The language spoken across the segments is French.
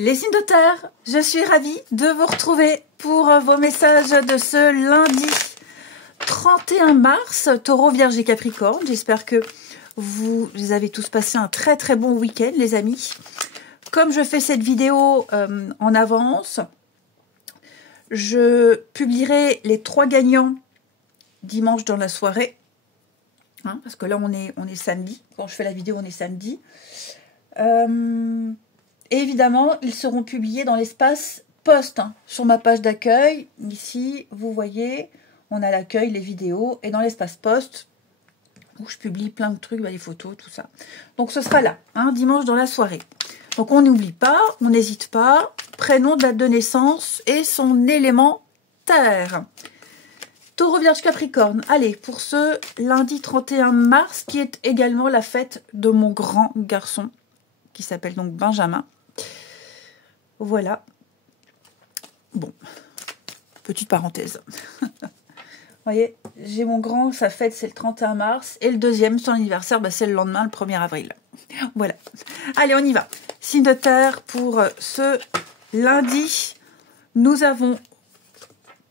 Les signes de terre, je suis ravie de vous retrouver pour vos messages de ce lundi 31 mars, Taureau, Vierge et Capricorne. J'espère que vous avez tous passé un très bon week-end, les amis. Comme je fais cette vidéo en avance, je publierai les 3 gagnants dimanche dans la soirée. Hein, parce que là, on est samedi. Quand je fais la vidéo, on est samedi. Et évidemment, ils seront publiés dans l'espace post, hein, sur ma page d'accueil. Ici, vous voyez, on a l'accueil, les vidéos, et dans l'espace post, où je publie plein de trucs, les photos, tout ça. Donc, ce sera là, hein, dimanche dans la soirée. Donc, on n'oublie pas, on n'hésite pas. Prénom, date de naissance et son élément terre. Taureau, Vierge, Capricorne. Allez, pour ce lundi 31 mars, qui est également la fête de mon grand garçon, qui s'appelle donc Benjamin. Voilà. Bon, petite parenthèse. Vous voyez, j'ai mon grand, sa fête c'est le 31 mars, et le deuxième, son anniversaire, c'est le lendemain, le 1er avril. Voilà. Allez, on y va. Signe de terre pour ce lundi. Nous avons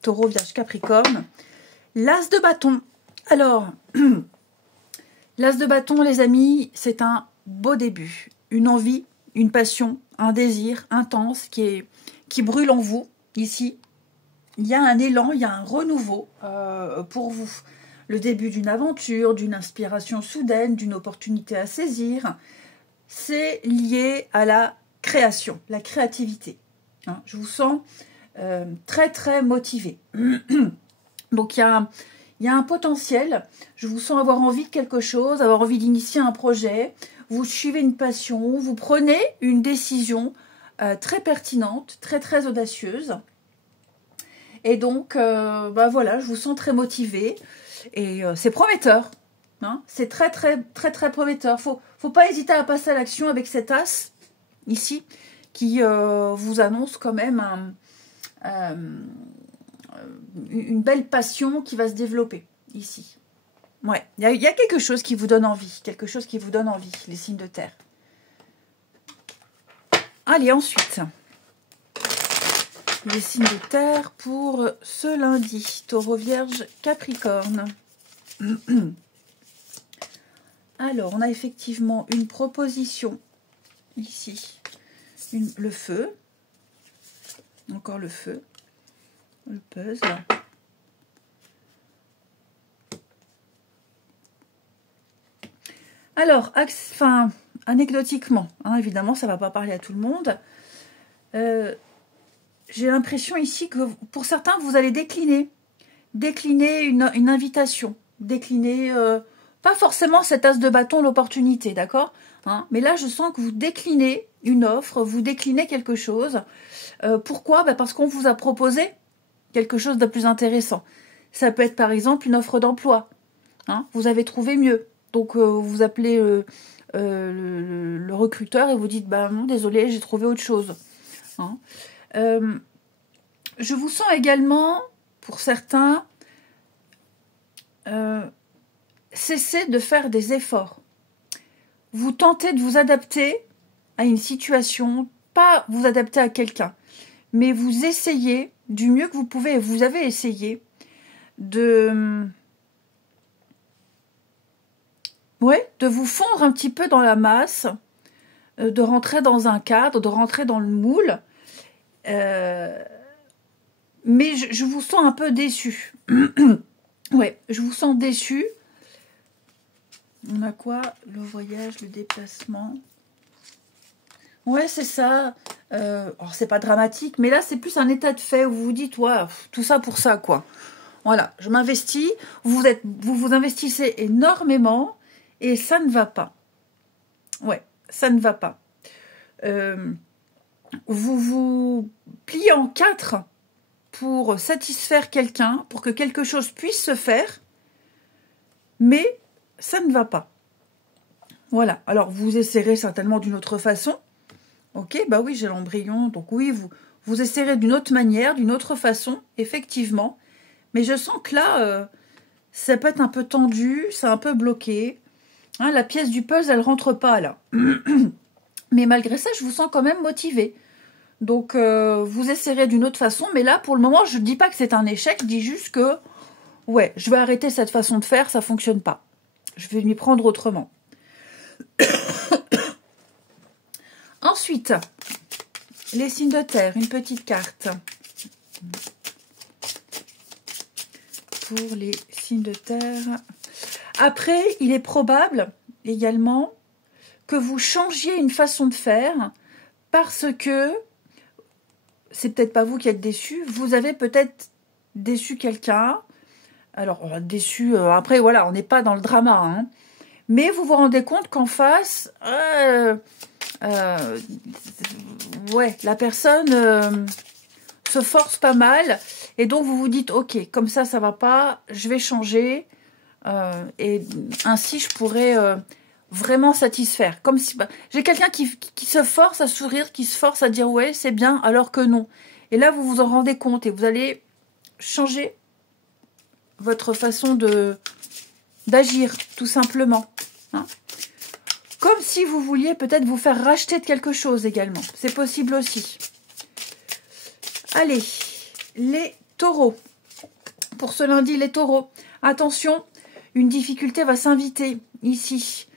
Taureau, Vierge, Capricorne. L'As de bâton. Alors, l'As de bâton, les amis, c'est un beau début. Une envie, une passion, un désir intense qui brûle en vous. Ici, il y a un élan, il y a un renouveau pour vous. Le début d'une aventure, d'une inspiration soudaine, d'une opportunité à saisir. C'est lié à la création, la créativité. Hein, je vous sens très motivé. Donc, il y a un potentiel. Je vous sens avoir envie de quelque chose, avoir envie d'initier un projet. Vous suivez une passion, vous prenez une décision très pertinente, très audacieuse. Et donc, voilà, je vous sens très motivé. Et c'est prometteur. Hein, c'est très prometteur. Faut pas hésiter à passer à l'action avec cet as, ici, qui vous annonce quand même une belle passion qui va se développer, ici. Ouais, il y a quelque chose qui vous donne envie. Quelque chose qui vous donne envie, les signes de terre. Allez, ensuite. Les signes de terre pour ce lundi. Taureau, Vierge, Capricorne. Alors, on a effectivement une proposition ici. Le feu. Encore le feu. Le puzzle. Alors, anecdotiquement, hein, évidemment, ça ne va pas parler à tout le monde. J'ai l'impression ici que pour certains, vous allez décliner une invitation. Décliner, pas forcément cet as de bâton, l'opportunité, d'accord, hein, mais là, je sens que vous déclinez une offre, vous déclinez quelque chose. Pourquoi? Parce qu'on vous a proposé quelque chose de plus intéressant. Ça peut être, par exemple, une offre d'emploi. Hein, vous avez trouvé mieux. Donc, vous appelez le recruteur et vous dites, non, désolé, j'ai trouvé autre chose. Hein. Je vous sens également, pour certains, cesser de faire des efforts. Vous tentez de vous adapter à une situation, pas vous adapter à quelqu'un, mais vous essayez du mieux que vous pouvez, et vous avez essayé de vous fondre un petit peu dans la masse, de rentrer dans un cadre, de rentrer dans le moule. Mais je vous sens un peu déçu. Ouais, je vous sens déçu. On a quoi? Le voyage, le déplacement. Ouais, c'est ça. Alors, c'est pas dramatique, mais là, c'est plus un état de fait où vous vous dites, ouais, tout ça pour ça, quoi. Voilà, je m'investis. Vous vous investissez énormément. Et ça ne va pas. Ouais, ça ne va pas. Vous vous pliez en 4 pour satisfaire quelqu'un, pour que quelque chose puisse se faire, mais ça ne va pas. Voilà. Alors, vous essayerez certainement d'une autre façon. Ok, oui, j'ai l'embryon. Donc oui, vous essayerez d'une autre manière, d'une autre façon, effectivement. Mais je sens que là, ça peut être un peu tendu, c'est un peu bloqué. Hein, la pièce du puzzle, elle rentre pas là. Mais malgré ça, je vous sens quand même motivé. Donc, vous essaierez d'une autre façon. Mais là, pour le moment, je ne dis pas que c'est un échec. Je dis juste que, ouais, je vais arrêter cette façon de faire. Ça ne fonctionne pas. Je vais m'y prendre autrement. Ensuite, les signes de terre. Une petite carte. Pour les signes de terre. Après, il est probable également que vous changiez une façon de faire parce que c'est peut-être pas vous qui êtes déçu, vous avez peut-être déçu quelqu'un. Alors, déçu, après, voilà, on n'est pas dans le drama, hein. Mais vous vous rendez compte qu'en face, ouais, la personne se force pas mal. Et donc, vous vous dites, ok, comme ça va pas, je vais changer. Et ainsi, je pourrais vraiment satisfaire. Comme si j'ai quelqu'un qui se force à sourire, qui se force à dire, ouais, c'est bien, alors que non. Et là, vous vous en rendez compte et vous allez changer votre façon d'agir, tout simplement. Hein. Comme si vous vouliez peut-être vous faire racheter de quelque chose également. C'est possible aussi. Allez, les taureaux. Pour ce lundi, les taureaux. Attention, une difficulté va s'inviter ici.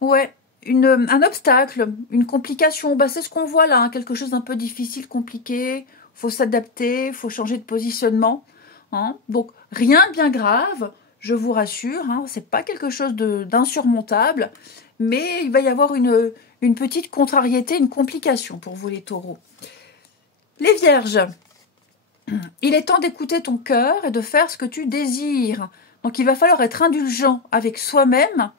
Ouais, un obstacle, une complication. Bah, c'est ce qu'on voit là, hein, quelque chose d'un peu difficile, compliqué. Faut s'adapter, faut changer de positionnement. Hein. Donc, rien de bien grave, je vous rassure. Hein, c'est pas quelque chose d'insurmontable. Mais il va y avoir une petite contrariété, une complication pour vous les taureaux. Les vierges. Il est temps d'écouter ton cœur et de faire ce que tu désires. Donc, il va falloir être indulgent avec soi-même,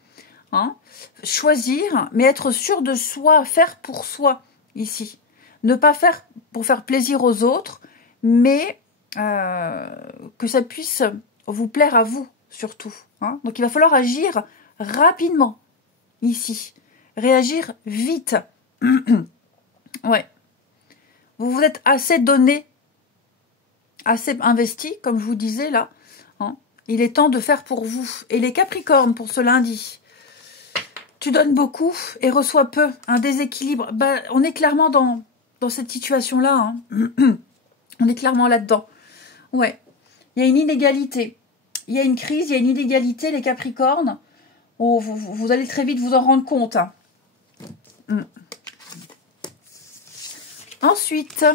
hein, choisir, mais être sûr de soi, faire pour soi, ici. Ne pas faire pour faire plaisir aux autres, mais que ça puisse vous plaire à vous, surtout. Hein. Donc, il va falloir agir rapidement, ici. Réagir vite. Ouais. Vous vous êtes assez donné, assez investi, comme je vous disais là. Hein. Il est temps de faire pour vous. Et les Capricornes, pour ce lundi, tu donnes beaucoup et reçois peu. Un déséquilibre. Ben, on est clairement dans cette situation-là. Hein. On est clairement là-dedans. Ouais. Il y a une inégalité. Il y a une crise, il y a une inégalité, les Capricornes. Oh, vous allez très vite vous en rendre compte. Hein. Ensuite,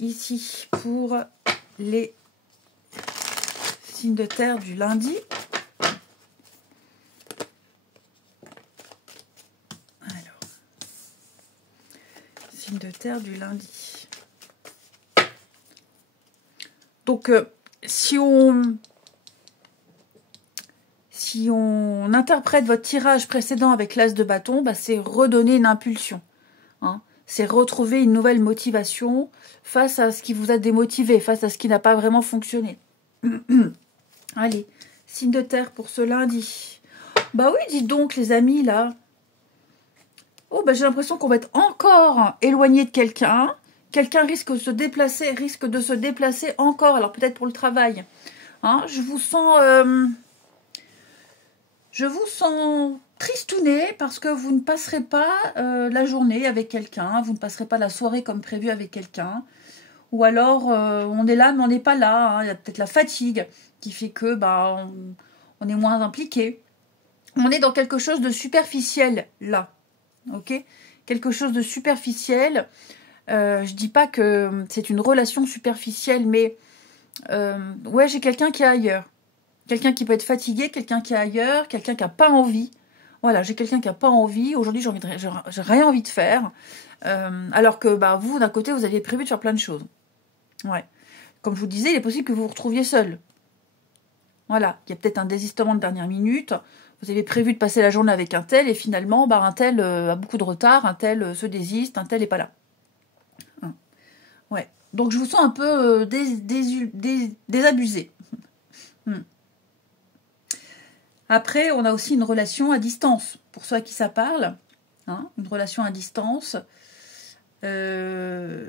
ici, pour les signes de terre du lundi. Alors, signes de terre du lundi. Donc, si on interprète votre tirage précédent avec l'as de bâton, bah, c'est redonner une impulsion. Hein. C'est retrouver une nouvelle motivation face à ce qui vous a démotivé, face à ce qui n'a pas vraiment fonctionné. Allez, signe de terre pour ce lundi. Bah oui, dites donc les amis, là. Oh, bah j'ai l'impression qu'on va être encore éloigné de quelqu'un. Quelqu'un risque de se déplacer encore, alors peut-être pour le travail. Hein, je vous sens tristouné parce que vous ne passerez pas la journée avec quelqu'un, vous ne passerez pas la soirée comme prévu avec quelqu'un. Ou alors, on est là, mais on n'est pas là. Hein. Il y a peut-être la fatigue qui fait que bah, on est moins impliqué. On est dans quelque chose de superficiel, là. Ok ? Quelque chose de superficiel. Je dis pas que c'est une relation superficielle, mais ouais, j'ai quelqu'un qui est ailleurs. Quelqu'un qui peut être fatigué, quelqu'un qui est ailleurs, quelqu'un qui n'a pas envie. Voilà, j'ai quelqu'un qui n'a pas envie. Aujourd'hui, j'ai rien envie de faire. Alors que bah, vous, d'un côté, vous aviez prévu de faire plein de choses. Ouais. Comme je vous disais, il est possible que vous vous retrouviez seul. Voilà, il y a peut-être un désistement de dernière minute. Vous avez prévu de passer la journée avec un tel et finalement, bah, un tel a beaucoup de retard, un tel se désiste, un tel n'est pas là. Ouais. Donc je vous sens un peu désabusé. Après, on a aussi une relation à distance, pour ceux à qui ça parle. Hein, une relation à distance. Ouais,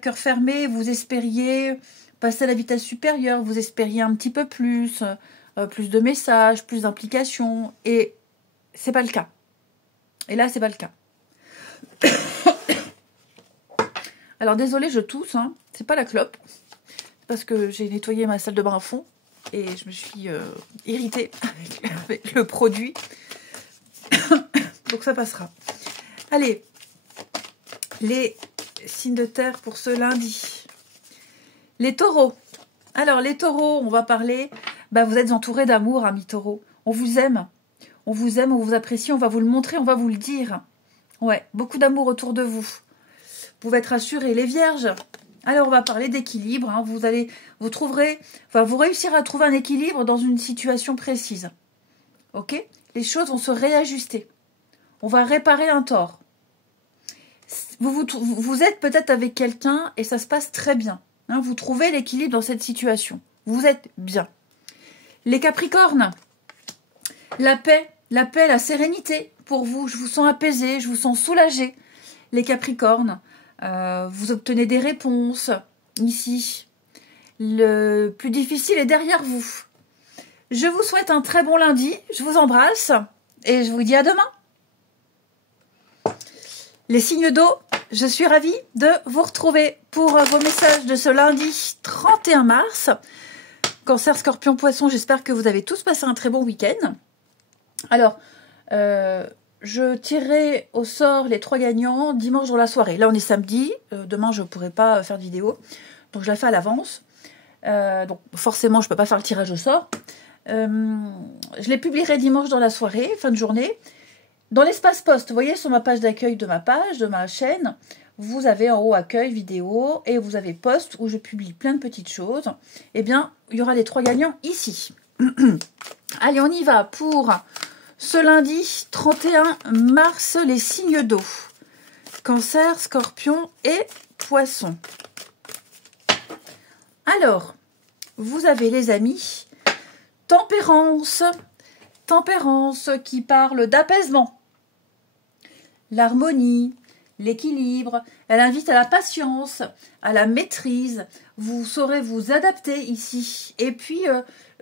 cœur fermé, vous espériez passer à la vitesse supérieure, vous espériez un petit peu plus de messages, plus d'implications, et c'est pas le cas. Et là, c'est pas le cas. Alors, désolée, je tousse, hein. C'est pas la clope. C'est parce que j'ai nettoyé ma salle de bain à fond et je me suis irritée avec le produit. Donc, ça passera. Allez, les signes de terre pour ce lundi. Les taureaux. Alors, les taureaux, on va parler. Vous êtes entourés d'amour, amis taureaux. On vous aime. On vous aime, on vous apprécie, on va vous le montrer, on va vous le dire. Ouais, beaucoup d'amour autour de vous. Vous pouvez être rassurés. Les vierges. Alors, on va parler d'équilibre. Hein. Vous réussirez à trouver un équilibre dans une situation précise. Ok? Les choses vont se réajuster. On va réparer un tort. Vous êtes peut-être avec quelqu'un et ça se passe très bien. Hein. Vous trouvez l'équilibre dans cette situation. Vous êtes bien. Les capricornes. La paix, la sérénité pour vous. Je vous sens apaisé, je vous sens soulagé. Les capricornes, vous obtenez des réponses ici. Le plus difficile est derrière vous. Je vous souhaite un très bon lundi. Je vous embrasse et je vous dis à demain. Les signes d'eau, je suis ravie de vous retrouver pour vos messages de ce lundi 31 mars. Cancer, Scorpion, Poisson, j'espère que vous avez tous passé un très bon week-end. Alors, je tirerai au sort les 3 gagnants dimanche dans la soirée. Là, on est samedi. Demain, je ne pourrai pas faire de vidéo. Donc, je la fais à l'avance. Donc, forcément, je ne peux pas faire le tirage au sort. Je les publierai dimanche dans la soirée, fin de journée. Dans l'espace post, vous voyez, sur ma page d'accueil de ma chaîne, vous avez en haut accueil, vidéo, et vous avez post où je publie plein de petites choses. Eh bien, il y aura les 3 gagnants ici. Allez, on y va pour ce lundi 31 mars, les signes d'eau. Cancer, Scorpion et Poisson. Alors, vous avez les amis, Tempérance. Tempérance qui parle d'apaisement, l'harmonie, l'équilibre. Elle invite à la patience, à la maîtrise. Vous saurez vous adapter ici. Et puis,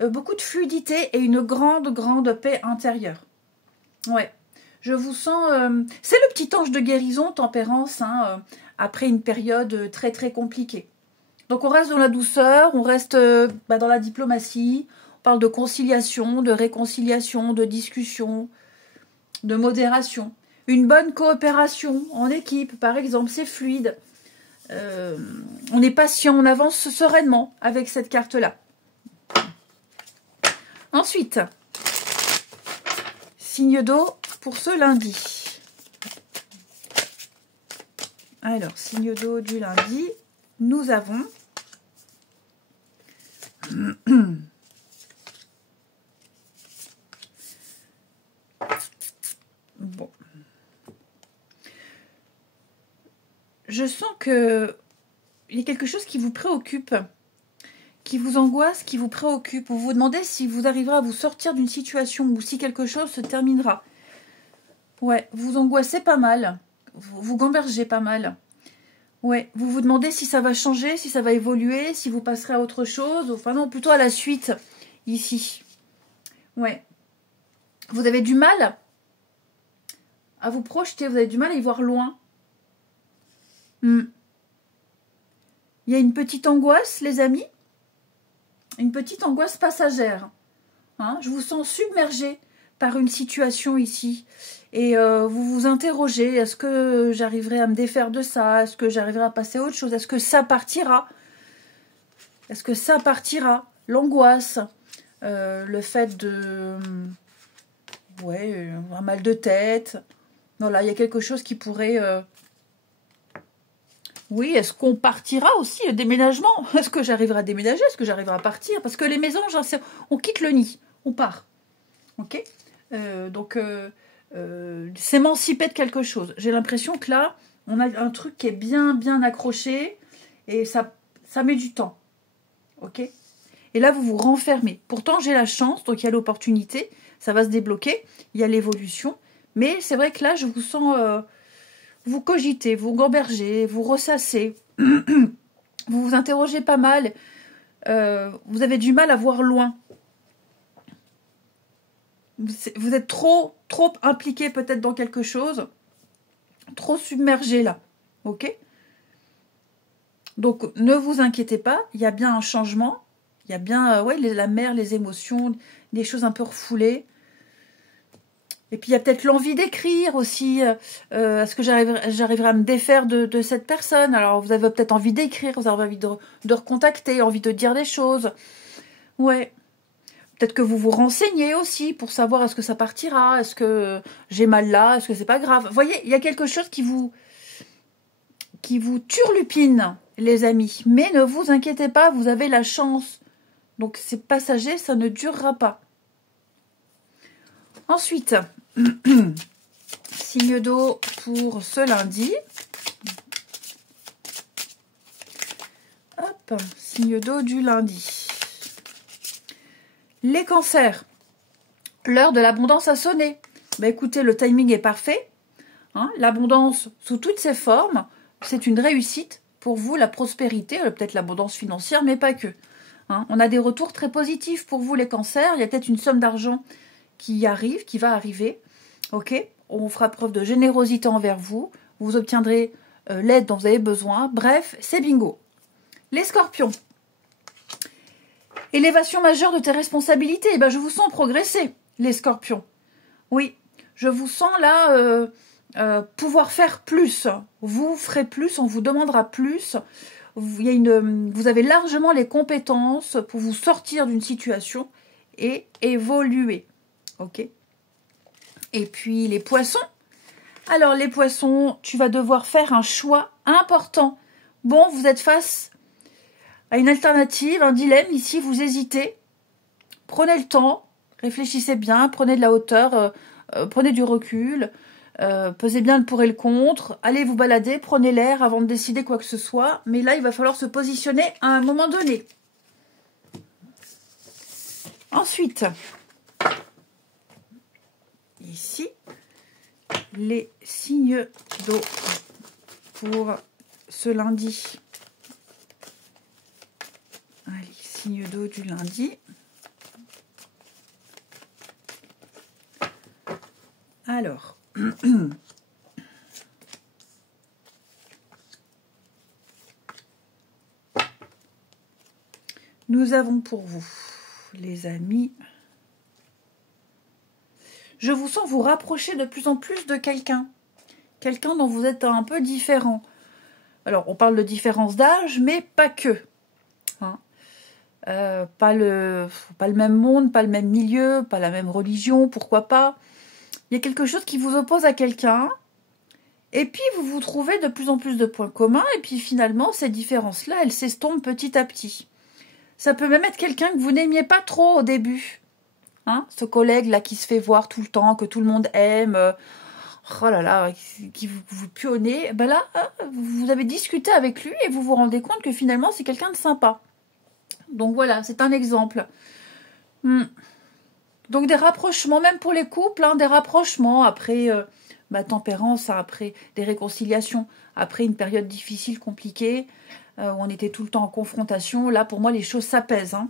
beaucoup de fluidité et une grande, grande paix intérieure. Ouais, je vous sens... c'est le petit ange de guérison, Tempérance, hein, après une période très, très compliquée. Donc, on reste dans la douceur, on reste dans la diplomatie. On parle de conciliation, de réconciliation, de discussion, de modération. Une bonne coopération en équipe, par exemple, c'est fluide. On est patient, on avance sereinement avec cette carte-là. Ensuite, signe d'eau pour ce lundi. Alors, signe d'eau du lundi, nous avons... Bon. Je sens que il y a quelque chose qui vous préoccupe, qui vous angoisse, qui vous préoccupe. Vous vous demandez si vous arriverez à vous sortir d'une situation ou si quelque chose se terminera. Ouais, vous angoissez pas mal. Vous gambergez pas mal. Ouais, vous vous demandez si ça va changer, si ça va évoluer, si vous passerez à autre chose. Enfin non, plutôt à la suite, ici. Ouais. Vous avez du mal à vous projeter, vous avez du mal à y voir loin. Il y a une petite angoisse, les amis. Une petite angoisse passagère. Hein, je vous sens submergé par une situation ici. Et vous vous interrogez, est-ce que j'arriverai à me défaire de ça? Est-ce que j'arriverai à passer à autre chose? Est-ce que ça partira? Est-ce que ça partira? L'angoisse, le fait de... Ouais, un mal de tête. Voilà, il y a quelque chose qui pourrait... Oui, est-ce qu'on partira aussi, le déménagement? Est-ce que j'arriverai à déménager? Est-ce que j'arriverai à partir? Parce que les maisons, genre, on quitte le nid, on part. Ok, donc, s'émanciper de quelque chose. J'ai l'impression que là, on a un truc qui est bien, bien accroché et ça met du temps. Ok, et là, vous vous renfermez. Pourtant, j'ai la chance, donc il y a l'opportunité, ça va se débloquer, il y a l'évolution. Mais c'est vrai que là, je vous sens... vous cogitez, vous gambergez, vous ressassez, vous vous interrogez pas mal, vous avez du mal à voir loin. Vous êtes trop impliqué peut-être dans quelque chose. Trop submergé là. Ok? Donc, ne vous inquiétez pas. Il y a bien un changement. Il y a bien la mer, les émotions, des choses un peu refoulées. Et puis, il y a peut-être l'envie d'écrire aussi. Est-ce que j'arriverai à me défaire de cette personne? Alors, vous avez peut-être envie d'écrire, vous avez envie de recontacter, envie de dire des choses. Ouais. Peut-être que vous vous renseignez aussi pour savoir est-ce que ça partira, est-ce que j'ai mal là, est-ce que c'est pas grave. Vous voyez, il y a quelque chose qui vous turlupine, les amis. Mais ne vous inquiétez pas, vous avez la chance. Donc, c'est passager, ça ne durera pas. Ensuite, signe d'eau pour ce lundi. Hop, signe d'eau du lundi. Les cancers, l'heure de l'abondance a sonné. Bah, écoutez, le timing est parfait. Hein, l'abondance sous toutes ses formes, c'est une réussite pour vous, la prospérité, peut-être l'abondance financière, mais pas que. Hein, on a des retours très positifs pour vous, les cancers. Il y a peut-être une somme d'argent qui va arriver. Ok, on fera preuve de générosité envers vous. Vous obtiendrez l'aide dont vous avez besoin. Bref, c'est bingo. Les scorpions. Élévation majeure de tes responsabilités. Eh ben, je vous sens progresser, les scorpions. Oui, je vous sens là pouvoir faire plus. Vous ferez plus, on vous demandera plus. Vous avez largement les compétences pour vous sortir d'une situation et évoluer. Ok. Et puis les poissons. Alors les poissons, tu vas devoir faire un choix important. Bon, vous êtes face à une alternative, un dilemme. Ici, vous hésitez. Prenez le temps, réfléchissez bien, prenez de la hauteur, prenez du recul, pesez bien le pour et le contre. Allez vous balader, prenez l'air avant de décider quoi que ce soit. Mais là, il va falloir se positionner à un moment donné. Ensuite, ici, les signes d'eau pour ce lundi. Allez, signe d'eau du lundi. Alors, nous avons pour vous, les amis, je vous sens vous rapprocher de plus en plus de quelqu'un. Quelqu'un dont vous êtes un peu différent. Alors, on parle de différence d'âge, mais pas que. Hein. Pas le même monde, pas le même milieu, pas la même religion, pourquoi pas. Il y a quelque chose qui vous oppose à quelqu'un, et puis vous vous trouvez de plus en plus de points communs, et puis finalement, ces différences-là, elles s'estompent petit à petit. Ça peut même être quelqu'un que vous n'aimiez pas trop au début. Hein, ce collègue-là qui se fait voir tout le temps, que tout le monde aime, oh là là, qui vous pue au nez, ben là, vous avez discuté avec lui et vous vous rendez compte que finalement, c'est quelqu'un de sympa. Donc voilà, c'est un exemple. Donc des rapprochements, même pour les couples, hein, des rapprochements après tempérance, après des réconciliations, après une période difficile, compliquée, où on était tout le temps en confrontation. Là, pour moi, les choses s'apaisent. Hein.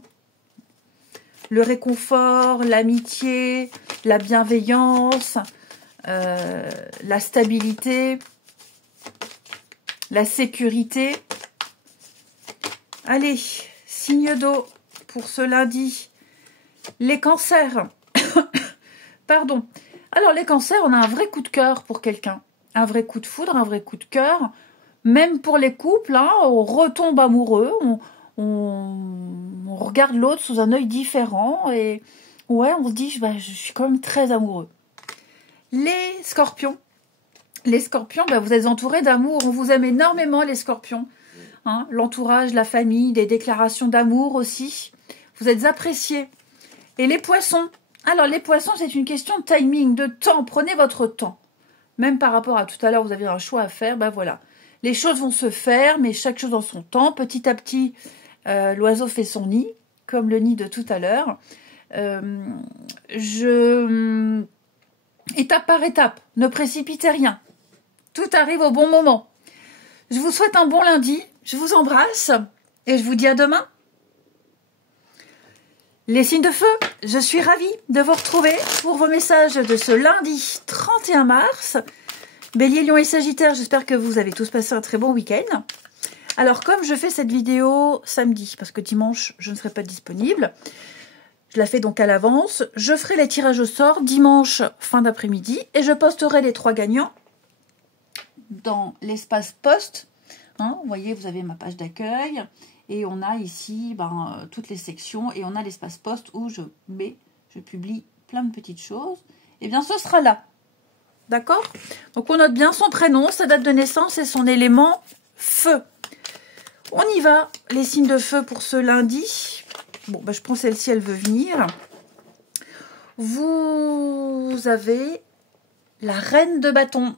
Le réconfort, l'amitié, la bienveillance, la stabilité, la sécurité. Allez, signe d'eau pour ce lundi. Les cancers. Pardon. Alors, les cancers, on a un vrai coup de cœur pour quelqu'un. Un vrai coup de foudre, un vrai coup de cœur. Même pour les couples, hein, on retombe amoureux, on regarde l'autre sous un œil différent et ouais, on se dit, je suis quand même très amoureux. Les scorpions. Les scorpions, vous êtes entourés d'amour. On vous aime énormément, les scorpions. Hein, l'entourage, la famille, des déclarations d'amour aussi. Vous êtes appréciés. Et les poissons. Alors, les poissons, c'est une question de timing, de temps. Prenez votre temps. Même par rapport à tout à l'heure, vous avez un choix à faire. Voilà. Les choses vont se faire, mais chaque chose en son temps. Petit à petit, l'oiseau fait son nid, comme le nid de tout à l'heure. Étape par étape, ne précipitez rien. Tout arrive au bon moment. Je vous souhaite un bon lundi. Je vous embrasse et je vous dis à demain. Les signes de feu, je suis ravie de vous retrouver pour vos messages de ce lundi 31 mars. Bélier, Lion et Sagittaire, j'espère que vous avez tous passé un très bon week-end. Alors, comme je fais cette vidéo samedi, parce que dimanche, je ne serai pas disponible, je la fais donc à l'avance, je ferai les tirages au sort dimanche fin d'après-midi et je posterai les 3 gagnants dans l'espace post. Hein, vous voyez, vous avez ma page d'accueil. Et on a ici toutes les sections et on a l'espace poste où je publie plein de petites choses. Et bien, ce sera là. D'accord? Donc, on note bien son prénom, sa date de naissance et son élément feu. On y va, les signes de feu pour ce lundi. Bon, je prends celle-ci, elle veut venir. Vous avez la reine de bâton.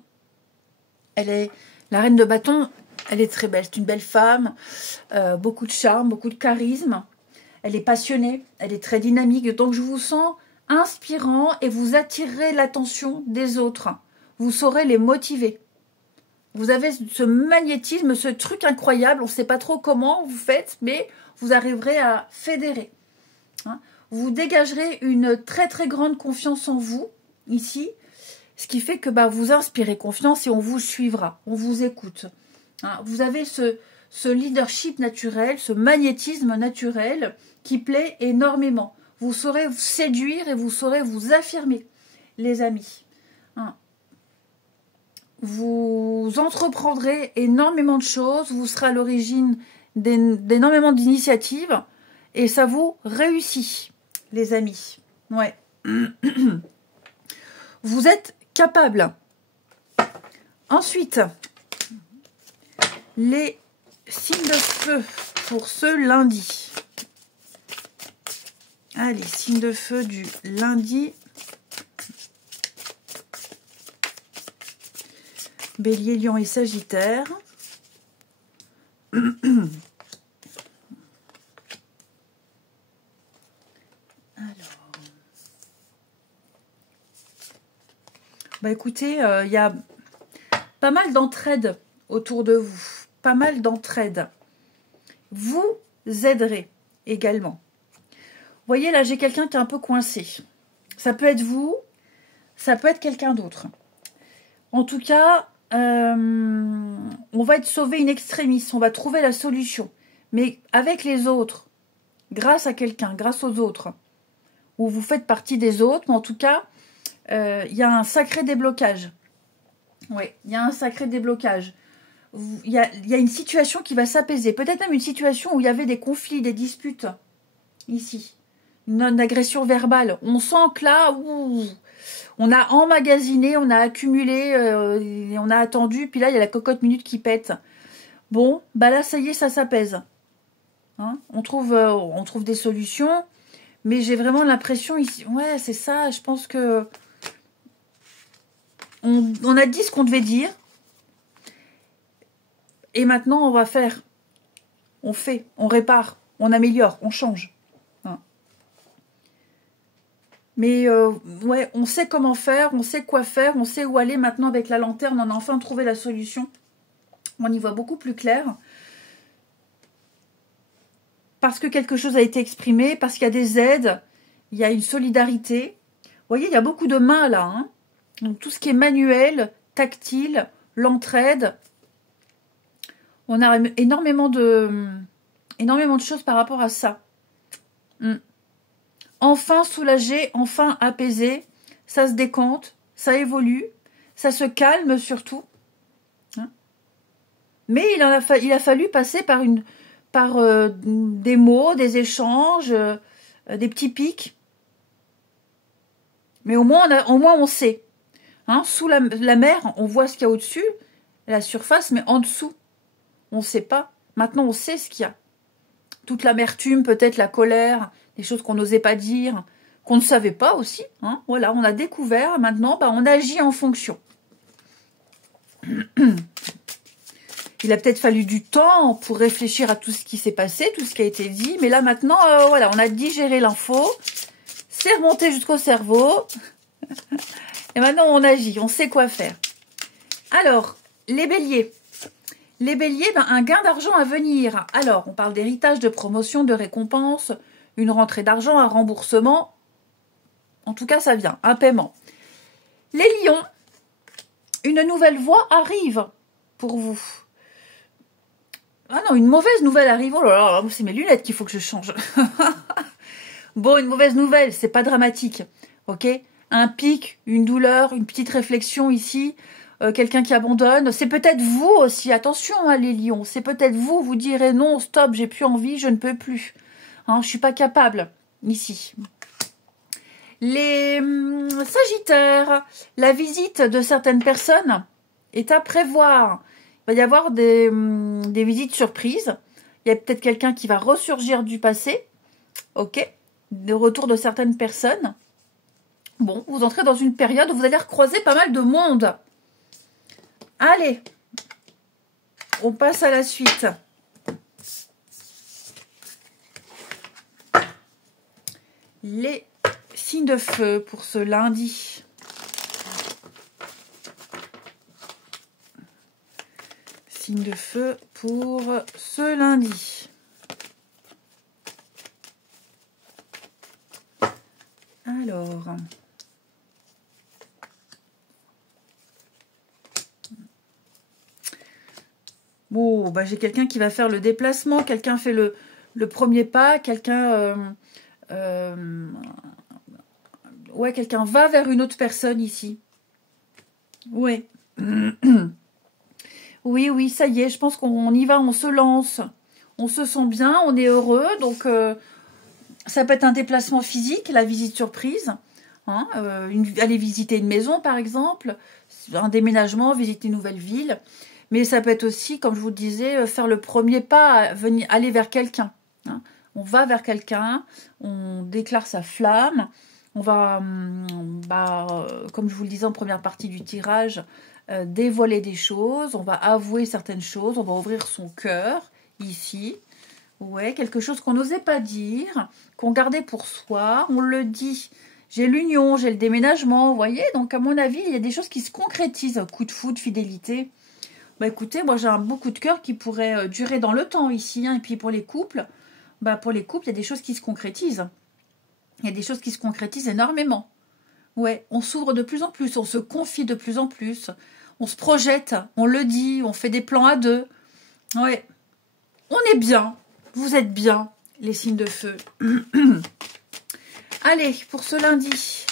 La reine de bâton. Elle est très belle, c'est une belle femme, beaucoup de charme, beaucoup de charisme. Elle est passionnée, elle est très dynamique. Donc je vous sens inspirant et vous attirerez l'attention des autres. Vous saurez les motiver. Vous avez ce magnétisme, ce truc incroyable. On ne sait pas trop comment vous faites, mais vous arriverez à fédérer. Hein, vous dégagerez une très très grande confiance en vous, ici. Ce qui fait que vous inspirez confiance et on vous suivra, on vous écoute. Hein, vous avez ce leadership naturel, ce magnétisme naturel qui plaît énormément. Vous saurez vous séduire et vous saurez vous affirmer, les amis. Hein. Vous entreprendrez énormément de choses, vous serez à l'origine d'énormément d'initiatives et ça vous réussit, les amis. Ouais. Vous êtes capable. Ensuite, les signes de feu pour ce lundi. Allez, signes de feu du lundi. Bélier, Lion et Sagittaire. Alors. Écoutez, il y a pas mal d'entraide autour de vous. Pas mal d'entraide. Vous aiderez également. Vous voyez, là, j'ai quelqu'un qui est un peu coincé. Ça peut être vous, ça peut être quelqu'un d'autre. En tout cas, on va être sauvé in extremis, on va trouver la solution. Mais avec les autres, grâce à quelqu'un, grâce aux autres, ou vous faites partie des autres, mais en tout cas, il y a un sacré déblocage. Oui, il y a un sacré déblocage. Il y a une situation qui va s'apaiser. Peut-être même une situation où il y avait des conflits, des disputes. Ici. Une agression verbale. On sent que là, on a emmagasiné, on a accumulé, et on a attendu. Puis là, il y a la cocotte minute qui pète. Bon, là, ça y est, ça s'apaise. Hein, on trouve des solutions. Mais j'ai vraiment l'impression ici... Ouais, c'est ça. Je pense que... On a dit ce qu'on devait dire. Et maintenant, on va faire. On fait, on répare, on améliore, on change. Hein. Mais ouais, on sait comment faire, on sait quoi faire, on sait où aller. Maintenant, avec la lanterne, on a enfin trouvé la solution. On y voit beaucoup plus clair. Parce que quelque chose a été exprimé, parce qu'il y a des aides, il y a une solidarité. Vous voyez, il y a beaucoup de mains là. Hein. Donc, tout ce qui est manuel, tactile, l'entraide. On a énormément de choses par rapport à ça. Enfin soulagé, enfin apaisé. Ça se décante, ça évolue, ça se calme surtout. Hein, mais il a fallu passer par des mots, des échanges, des petits pics. Mais au moins on sait. Hein, sous la mer, on voit ce qu'il y a au-dessus, la surface, mais en dessous. On ne sait pas. Maintenant, on sait ce qu'il y a. Toute l'amertume, peut-être la colère, des choses qu'on n'osait pas dire, qu'on ne savait pas aussi. Hein. Voilà, on a découvert. Maintenant, on agit en fonction. Il a peut-être fallu du temps pour réfléchir à tout ce qui s'est passé, tout ce qui a été dit. Mais là, maintenant, voilà, on a digéré l'info. C'est remonté jusqu'au cerveau. Et maintenant, on agit. On sait quoi faire. Alors, les béliers. Les béliers, un gain d'argent à venir. Alors, on parle d'héritage, de promotion, de récompense, une rentrée d'argent, un remboursement. En tout cas, ça vient, un paiement. Les lions, une nouvelle voie arrive pour vous. Ah non, une mauvaise nouvelle arrive. Oh là là, c'est mes lunettes qu'il faut que je change. Bon, une mauvaise nouvelle, c'est pas dramatique. Ok? Un pic, une douleur, une petite réflexion ici. Quelqu'un qui abandonne. C'est peut-être vous aussi. Attention, hein, les lions. C'est peut-être vous. Vous direz non, stop, j'ai plus envie, je ne peux plus. Hein, je suis pas capable. Ici. Les Sagittaires, la visite de certaines personnes est à prévoir. Il va y avoir des visites surprises. Il y a peut-être quelqu'un qui va ressurgir du passé. Ok. De retour de certaines personnes. Bon, vous entrez dans une période où vous allez recroiser pas mal de monde. Allez, on passe à la suite. Les signes de feu pour ce lundi. Signes de feu pour ce lundi. Alors... Bon, bah, j'ai quelqu'un qui va faire le déplacement, quelqu'un fait le premier pas, quelqu'un ouais, quelqu'un va vers une autre personne ici. Ouais. Oui, oui, ça y est, je pense qu'on y va, on se lance. On se sent bien, on est heureux, donc ça peut être un déplacement physique, la visite surprise. Hein, aller visiter une maison, par exemple, un déménagement, visiter une nouvelle ville. Mais ça peut être aussi, comme je vous le disais, faire le premier pas, aller vers quelqu'un. Hein. On va vers quelqu'un, on déclare sa flamme, on va, comme je vous le disais en première partie du tirage, dévoiler des choses, on va avouer certaines choses, on va ouvrir son cœur, ici. Ouais, quelque chose qu'on n'osait pas dire, qu'on gardait pour soi, on le dit. J'ai l'union, j'ai le déménagement, vous voyez. Donc, à mon avis, il y a des choses qui se concrétisent. Coup de foudre, fidélité. Bah écoutez, moi j'ai un beau coup de cœur qui pourrait durer dans le temps ici. Hein. Et puis pour les couples, il y a des choses qui se concrétisent. Il y a des choses qui se concrétisent énormément. Ouais, on s'ouvre de plus en plus, on se confie de plus en plus. On se projette, on le dit, on fait des plans à deux. Ouais, on est bien. Vous êtes bien, les signes de feu. Allez, pour ce lundi,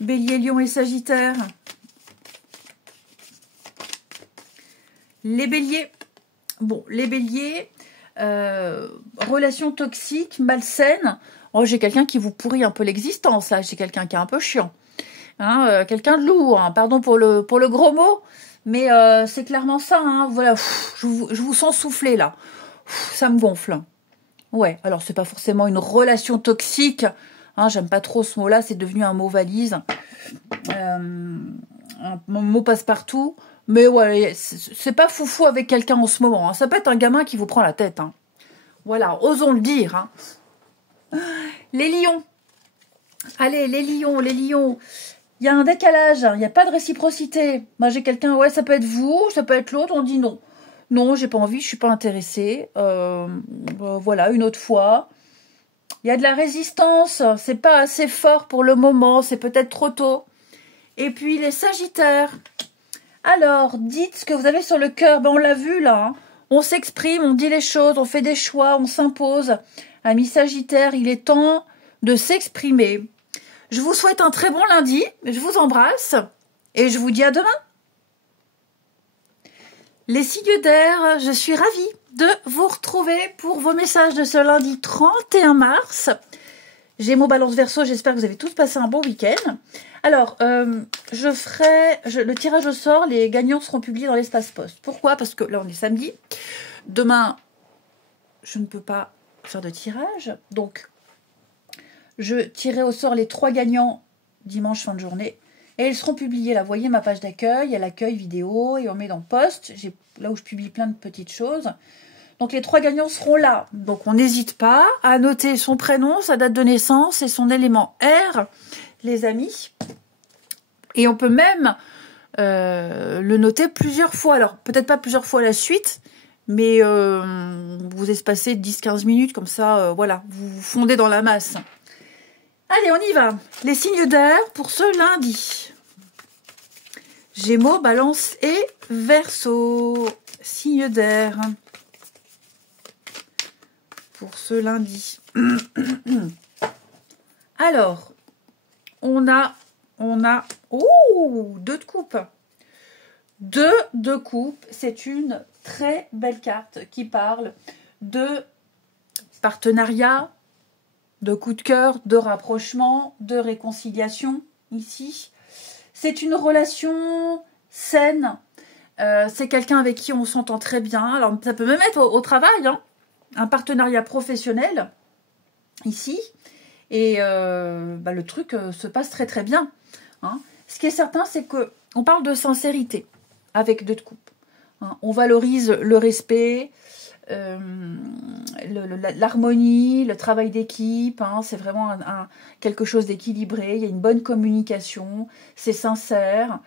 Bélier, Lion et Sagittaire. Les béliers, bon, les béliers, relations toxiques, malsaines. Oh, j'ai quelqu'un qui vous pourrit un peu l'existence, là. J'ai quelqu'un qui est un peu chiant. Hein, quelqu'un de lourd, hein. Pardon pour le gros mot, mais c'est clairement ça. Hein. Voilà, je vous sens souffler, là. Ça me gonfle. Ouais, alors c'est pas forcément une relation toxique. Hein, j'aime pas trop ce mot-là, c'est devenu un mot valise. Un mot passe-partout. Mais ouais, c'est pas foufou avec quelqu'un en ce moment. Hein. Ça peut être un gamin qui vous prend la tête. Hein. Voilà, osons le dire. Hein. Les lions. Allez, les lions. Il y a un décalage, il n'y a pas de réciprocité. Moi, j'ai quelqu'un, ouais, ça peut être vous, ça peut être l'autre, on dit non. Non, j'ai pas envie, je suis pas intéressée. Voilà, une autre fois. Il y a de la résistance, c'est pas assez fort pour le moment, c'est peut-être trop tôt. Et puis les Sagittaires. Alors, dites ce que vous avez sur le cœur. Ben, on l'a vu là. Hein. On s'exprime, on dit les choses, on fait des choix, on s'impose. Amis Sagittaires, il est temps de s'exprimer. Je vous souhaite un très bon lundi. Je vous embrasse et je vous dis à demain. Les signes d'air, je suis ravie de vous retrouver pour vos messages de ce lundi 31 mars. Gémeaux, Balance, Verseau, j'espère que vous avez tous passé un bon week-end. Alors, je ferai le tirage au sort, les gagnants seront publiés dans l'espace poste. Pourquoi? Parce que là, on est samedi. Demain, je ne peux pas faire de tirage. Donc, je tirerai au sort les 3 gagnants dimanche fin de journée. Et ils seront publiés là. Vous voyez ma page d'accueil, il y a l'accueil vidéo et on met dans poste. Là où je publie plein de petites choses. Donc les 3 gagnants seront là. Donc on n'hésite pas à noter son prénom, sa date de naissance et son élément R, les amis. Et on peut même le noter plusieurs fois. Alors peut-être pas plusieurs fois à la suite, mais vous espacez 10-15 minutes, comme ça, voilà, vous fondez dans la masse. Allez, on y va. Les signes d'air pour ce lundi. Gémeaux, Balance et Verseau. Signes d'air pour ce lundi. Alors, on a, oh, 2 de coupe. 2 de coupe, c'est une très belle carte qui parle de partenariat, de coup de cœur, de rapprochement, de réconciliation ici. C'est une relation saine. C'est quelqu'un avec qui on s'entend très bien. Alors, ça peut même être au travail, hein. Un partenariat professionnel ici. Et le truc se passe très très bien, hein. Ce qui est certain, c'est qu'on parle de sincérité avec 2 de coupe, hein. On valorise le respect, l'harmonie, le travail d'équipe, hein. C'est vraiment quelque chose d'équilibré. Il y a une bonne communication, c'est sincère,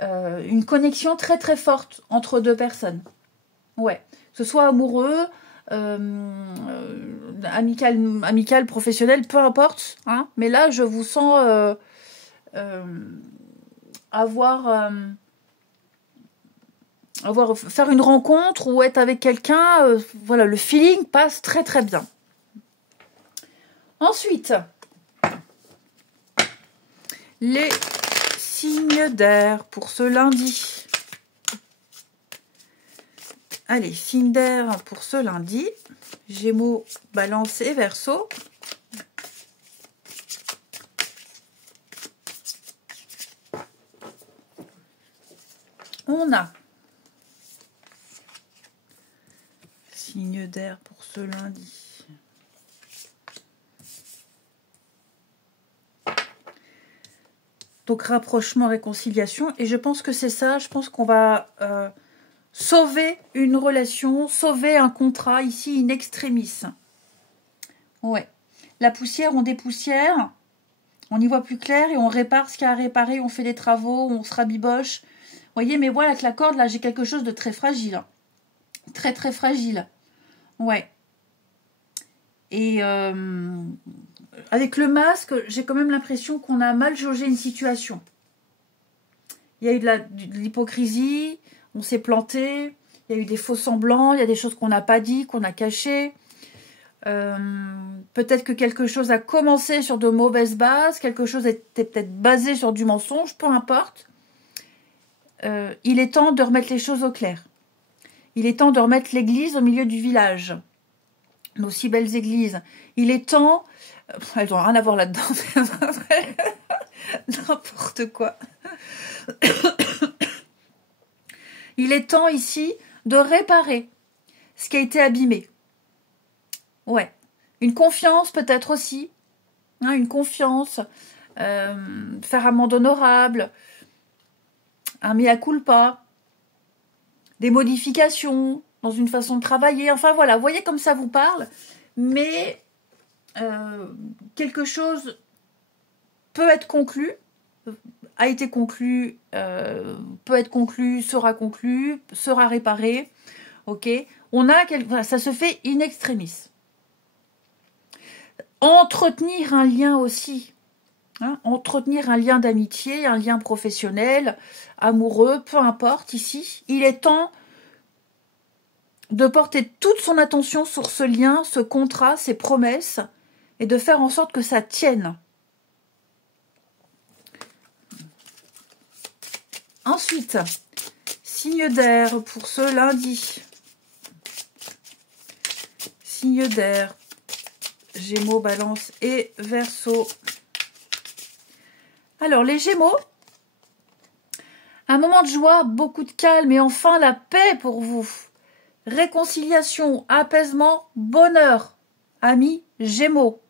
une connexion très très forte entre 2 personnes. Ouais, que ce soit amoureux, amical, professionnel, peu importe, hein. Mais là, je vous sens faire une rencontre ou être avec quelqu'un, voilà, le feeling passe très très bien. Ensuite, les signes d'air pour ce lundi. Allez, signes d'air pour ce lundi. Gémeaux, Balance et Verseau. On a signe d'air pour ce lundi. Donc rapprochement, réconciliation. Et je pense que c'est ça. Je pense qu'on va sauver une relation, sauver un contrat ici in extremis. Ouais. La poussière, on dépoussière. On y voit plus clair et on répare ce qu'il y a à réparer. On fait des travaux, on se rabiboche. Vous voyez, mais voilà, avec la corde, là, j'ai quelque chose de très fragile. Hein. Très, très fragile. Ouais. Et avec le masque, j'ai quand même l'impression qu'on a mal jaugé une situation. Il y a eu de l'hypocrisie, on s'est planté, il y a eu des faux semblants, il y a des choses qu'on n'a pas dit, qu'on a cachées. Peut-être que quelque chose a commencé sur de mauvaises bases, quelque chose était peut-être basé sur du mensonge, peu importe. Il est temps de remettre les choses au clair. Il est temps de remettre l'église au milieu du village. Nos si belles églises. Il est temps... elles n'ont rien à voir là-dedans. N'importe quoi. Il est temps ici de réparer ce qui a été abîmé. Ouais. Une confiance peut-être aussi. Hein, une confiance. Faire amende honorable. Un mea culpa. Des modifications dans une façon de travailler. Enfin voilà, vous voyez comme ça vous parle. Mais quelque chose peut être conclu, a été conclu, peut être conclu, sera réparé. Ok, on a voilà, ça se fait in extremis. Entretenir un lien aussi, hein, entretenir un lien d'amitié, un lien professionnel, amoureux, peu importe. Ici, il est temps de porter toute son attention sur ce lien, ce contrat, ces promesses, et de faire en sorte que ça tienne. Ensuite, signe d'air pour ce lundi. Signe d'air, Gémeaux, Balance et Verseau. Alors, les Gémeaux, un moment de joie, beaucoup de calme et enfin la paix pour vous. Réconciliation, apaisement, bonheur. Amis Gémeaux,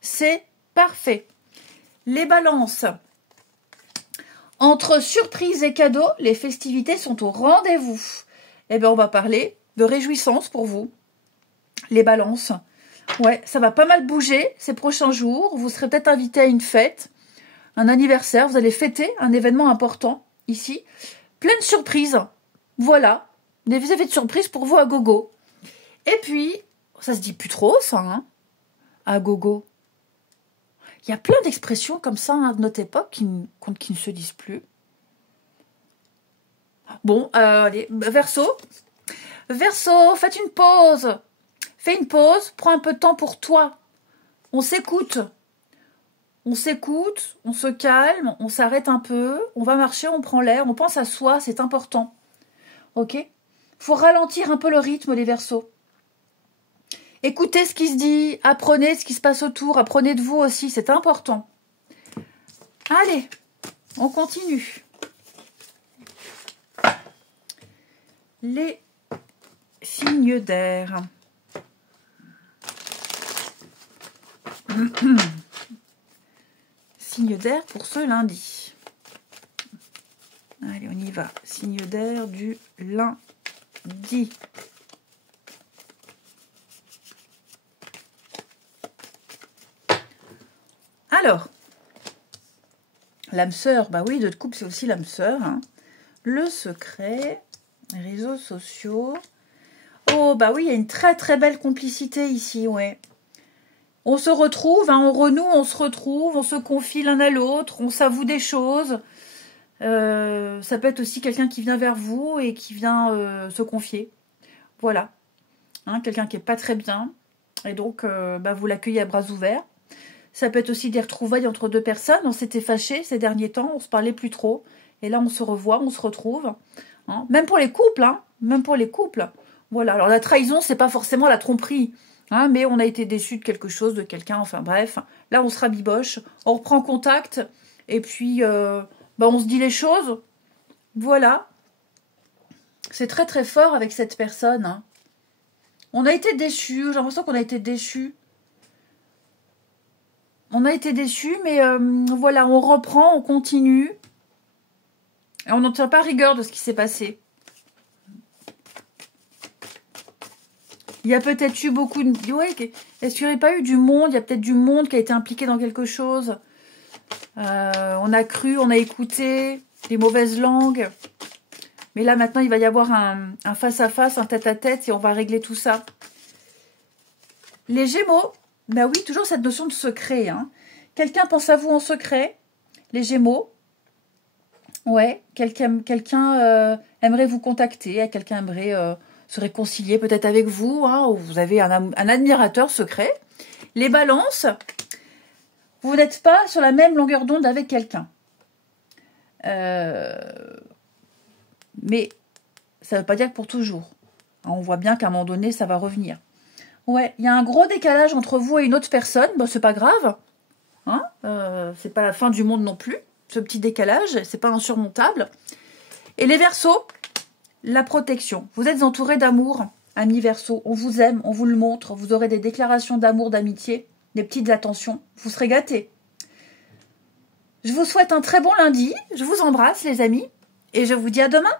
c'est parfait. Les Balances, entre surprise et cadeaux, les festivités sont au rendez-vous. Eh bien, on va parler de réjouissance pour vous. Les Balances, ouais, ça va pas mal bouger ces prochains jours. Vous serez peut-être invité à une fête, un anniversaire. Vous allez fêter un événement important ici. Pleine surprise, voilà. Des effets de surprise pour vous à gogo. Et puis, ça se dit plus trop, ça, hein, à gogo. Il y a plein d'expressions comme ça hein, de notre époque qui ne se disent plus. Bon, allez, Verseau. Verseau, faites une pause. Fais une pause, prends un peu de temps pour toi. On s'écoute. On s'écoute, on se calme, on s'arrête un peu, on va marcher, on prend l'air, on pense à soi, c'est important. Ok? Faut ralentir un peu le rythme, les Verseaux. Écoutez ce qui se dit, apprenez ce qui se passe autour, apprenez de vous aussi, c'est important. Allez, on continue. Les signes d'air. Signe d'air pour ce lundi. Allez, on y va. Signe d'air du lundi. Alors, l'âme sœur, bah oui, notre couple, c'est aussi l'âme sœur. Hein. Le secret, les réseaux sociaux. Oh, bah oui, il y a une très très belle complicité ici, ouais. On se retrouve, hein, on renoue, on se retrouve, on se confie l'un à l'autre, on s'avoue des choses. Ça peut être aussi quelqu'un qui vient vers vous et qui vient se confier. Voilà. Hein, quelqu'un qui n'est pas très bien. Et donc, bah, vous l'accueillez à bras ouverts. Ça peut être aussi des retrouvailles entre deux personnes. On s'était fâchés ces derniers temps, on se parlait plus trop. Et là, on se revoit, on se retrouve. Hein. Même pour les couples, hein. Même pour les couples. Voilà. Alors, la trahison, c'est pas forcément la tromperie. Hein, mais on a été déçu de quelque chose, de quelqu'un, enfin bref. Là, on se rabiboche, on reprend contact, et puis bah, on se dit les choses. Voilà. C'est très très fort avec cette personne. Hein. On a été déçus, j'ai l'impression qu'on a été déçus. On a été déçus, mais voilà, on reprend, on continue. Et on n'en tient pas rigueur de ce qui s'est passé. Il y a peut-être eu beaucoup de... Ouais, est-ce qu'il n'y aurait pas eu du monde? Il y a peut-être du monde qui a été impliqué dans quelque chose. On a cru, on a écouté des mauvaises langues. Mais là, maintenant, il va y avoir un face-à-face, un tête-à-tête et on va régler tout ça. Les Gémeaux, bah oui, toujours cette notion de secret. Hein. Quelqu'un pense à vous en secret. Les Gémeaux. Ouais, quelqu'un aimerait vous contacter. Quelqu'un aimerait... se réconcilier peut-être avec vous, hein, ou vous avez un admirateur secret. Les Balances, vous n'êtes pas sur la même longueur d'onde avec quelqu'un. Mais ça ne veut pas dire que pour toujours. Hein, on voit bien qu'à un moment donné, ça va revenir. Ouais, il y a un gros décalage entre vous et une autre personne. Bon, c'est pas grave. Hein, c'est pas la fin du monde non plus. Ce petit décalage, c'est pas insurmontable. Et les Verseaux, la protection. Vous êtes entouré d'amour, amis Verseaux. On vous aime, on vous le montre. Vous aurez des déclarations d'amour, d'amitié, des petites attentions. Vous serez gâtés. Je vous souhaite un très bon lundi. Je vous embrasse, les amis. Et je vous dis à demain.